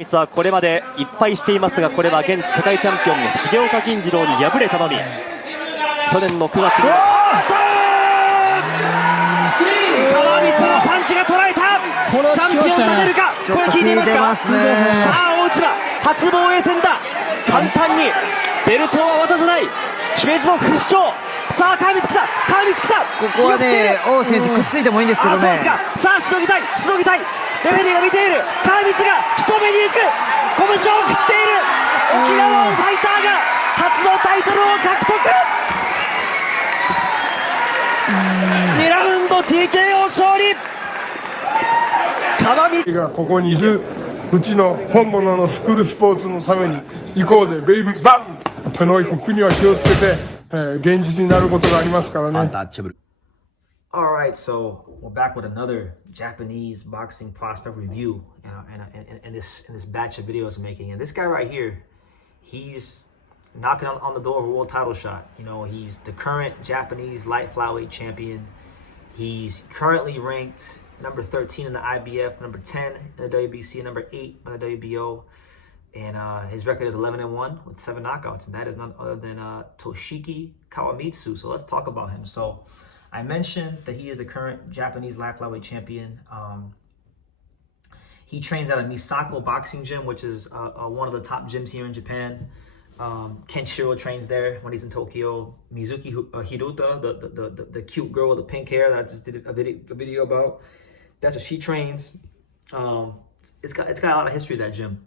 密はこれまでいっぱいしていますが、これは現世界チャンピオンの重岡銀次郎に敗れたのみ。去年の9月に川光のパンチが捉えた。チャンピオンが出るか、これ聞いていますか。さあ大内は初防衛戦だ。簡単にベルトは渡さない姫路の不死鳥。さあ川光来た、川光来た。ここはね、王選手くっついてもいいんですけどね。さあしのぎたい、しのぎたい。レフェリーが見ている。川光が仕留めに行く。拳を振っている。沖縄ファイターが初のタイトルを獲得。2ラウンド TKO 勝利。川光がここにいる。うちの本物のスクールスポーツのために行こうぜベイビーバン。この国は気をつけて、現実になることがありますからね。Alright, so we're back with another Japanese boxing prospect review in this batch of videos I'm making. And this guy right here, he's knocking on the door of a world title shot. You know, he's the current Japanese light flyweight champion. He's currently ranked number 13 in the IBF, number 10 in the WBC, number 8 by the WBO. And his record is 11-1 with 7 knockouts. And that is none other than Toshiki Kawamitsu. So let's talk about him. So I mentioned that he is the current Japanese light flyweight champion. He trains at a Misako boxing gym, which is one of the top gyms here in Japan. Kenshiro trains there when he's in Tokyo. Mizuki Hiruta, the cute girl with the pink hair that I just did a video about, that's what she trains. It's got a lot of history, that gym.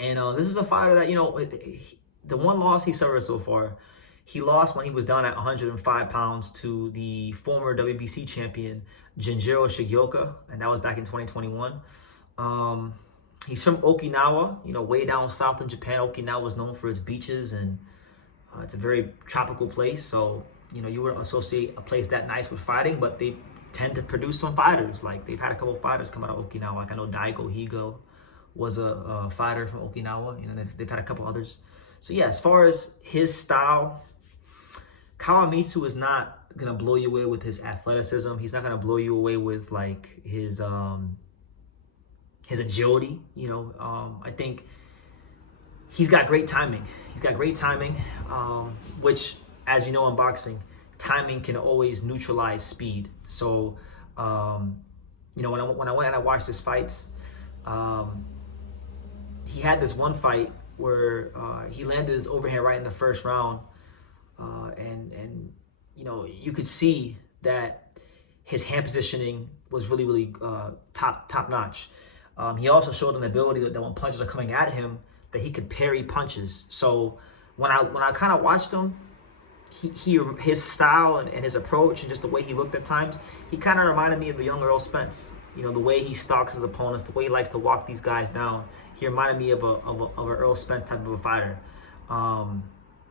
And this is a fighter that, you know, the one loss he suffered so far, he lost when he was down at 105 pounds to the former WBC champion, Jinjiro Shigioka, and that was back in 2021. He's from Okinawa, you know, way down south in Japan. Okinawa is known for its beaches, and it's a very tropical place. So, you know, you wouldn't associate a place that nice with fighting, but they tend to produce some fighters. Like, they've had a couple of fighters come out of Okinawa. Like, I know Daigo Higo was a fighter from Okinawa. You know, they've had a couple others. So, yeah, as far as his style, Kawamitsu is not going to blow you away with his athleticism. He's not going to blow you away with, like, his agility. You know, I think he's got great timing. He's got great timing, which, as you know, in boxing, timing can always neutralize speed. So, you know, when I went and I watched his fights, he had this one fight where he landed his overhand right in the first round, and you know, you could see that his hand positioning was really top notch. He also showed an ability that when punches are coming at him, that he could parry punches. So when I kind of watched him, his style and his approach and just the way he looked at times, he kind of reminded me of a young Earl Spence. You know, the way he stalks his opponents, the way he likes to walk these guys down. He reminded me of an Earl Spence type of a fighter.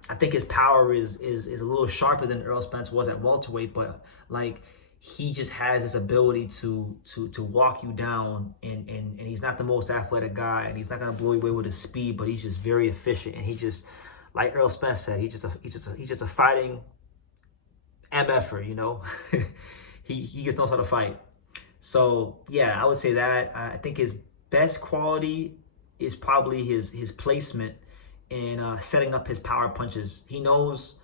I think his power is a little sharper than Earl Spence was at welterweight, but like, he just has this ability to walk you down, and he's not the most athletic guy, and he's not gonna blow you away with his speed, but he's just very efficient, and he just, like Earl Spence said, he's just a fighting MFer, you know. he just knows how to fight. So yeah, I would say that. I think his best quality is probably his placement and setting up his power punches. He knows,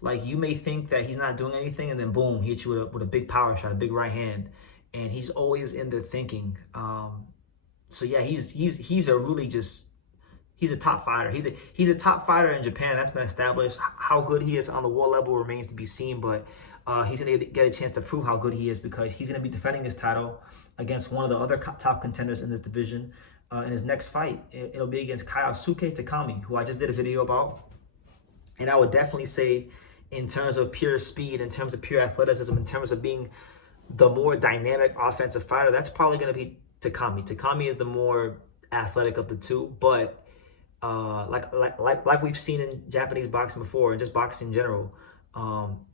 like, you may think that he's not doing anything, and then boom, he hits you with a big power shot, a big right hand, and he's always in there thinking. So yeah, he's a really just, he's a top fighter. He's a top fighter in Japan. That's been established. How good he is on the world level remains to be seen, but he's gonna get a chance to prove how good he is, because he's gonna be defending his title against one of the other top contenders in this division. In his next fight, it'll be against Kyosuke Takami, who I just did a video about. And I would definitely say, in terms of pure speed, in terms of pure athleticism, in terms of being the more dynamic offensive fighter, that's probably going to be Takami. Takami is the more athletic of the two, but like we've seen in Japanese boxing before, and just boxing in general,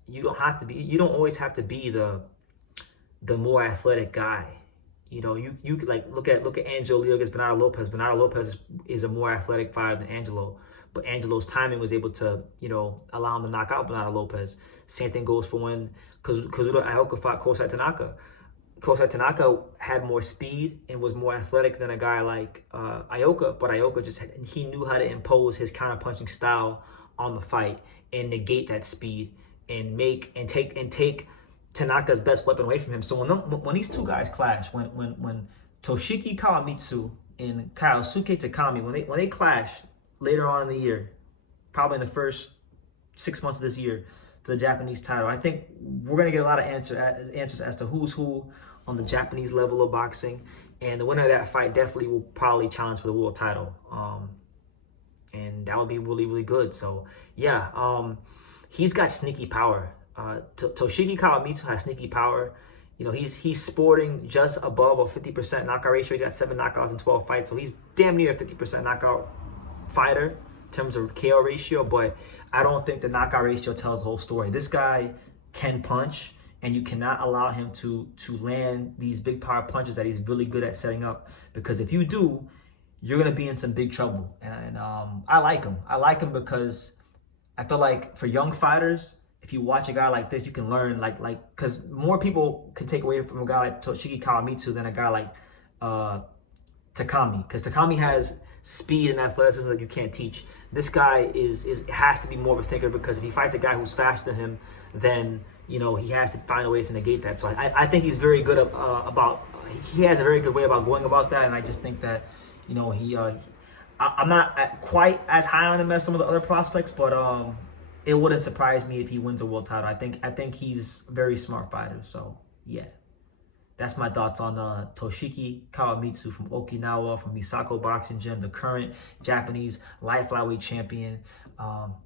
you don't always have to be the more athletic guy. You know, you could, like, look at Angelo Leo against Bernardo Lopez. Bernardo Lopez is a more athletic fighter than Angelo, but Angelo's timing was able to, you know, allow him to knock out Bernardo Lopez. Same thing goes for when Kazuda Ioka fought Kosai Tanaka. Coach Tanaka had more speed and was more athletic than a guy like Ioka, but Ioka he knew how to impose his counter-punching style on the fight and negate that speed and take Tanaka's best weapon away from him. So when these two guys clash, when Toshiki Kawamitsu and Kyosuke Takami, when they clash later on in the year, probably in the first 6 months of this year for the Japanese title, I think we're gonna get a lot of answers as to who's who on the Japanese level of boxing, and the winner of that fight definitely will probably challenge for the world title, and that would be really, really good. So yeah, he's got sneaky power. Toshiki Kawamitsu has sneaky power. You know, he's sporting just above a 50% knockout ratio. He's got 7 knockouts in 12 fights, so he's damn near a 50% knockout fighter in terms of KO ratio, but I don't think the knockout ratio tells the whole story. This guy can punch, and you cannot allow him to land these big power punches that he's really good at setting up, because if you do, you're going to be in some big trouble. And I like him. I like him because I feel like for young fighters, if you watch a guy like this, you can learn, because more people can take away from a guy like Toshiki Kawamitsu than a guy like Takami, because Takami has speed and athleticism that you can't teach. This guy has to be more of a thinker, because if he fights a guy who's faster than him, then you know he has to find a way to negate that. So I think he's very good he has a very good way about going about that, and I just think that, you know, I'm not quite as high on him as some of the other prospects, but it wouldn't surprise me if he wins a world title. I think he's a very smart fighter. So yeah, that's my thoughts on Toshiki Kawamitsu from Okinawa, from Misako Boxing Gym, the current Japanese light flyweight champion.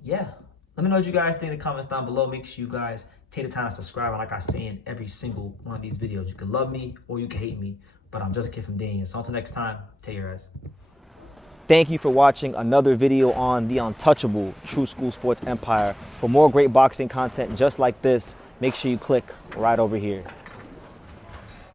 Yeah, let me know what you guys think in the comments down below. Make sure you guys take the time to subscribe. And like I say in every single one of these videos, you can love me or you can hate me, but I'm just a kid from Daniel. So until next time, take your ass. Thank you for watching another video on the untouchable True School Sports Empire. For more great boxing content just like this, make sure you click right over here.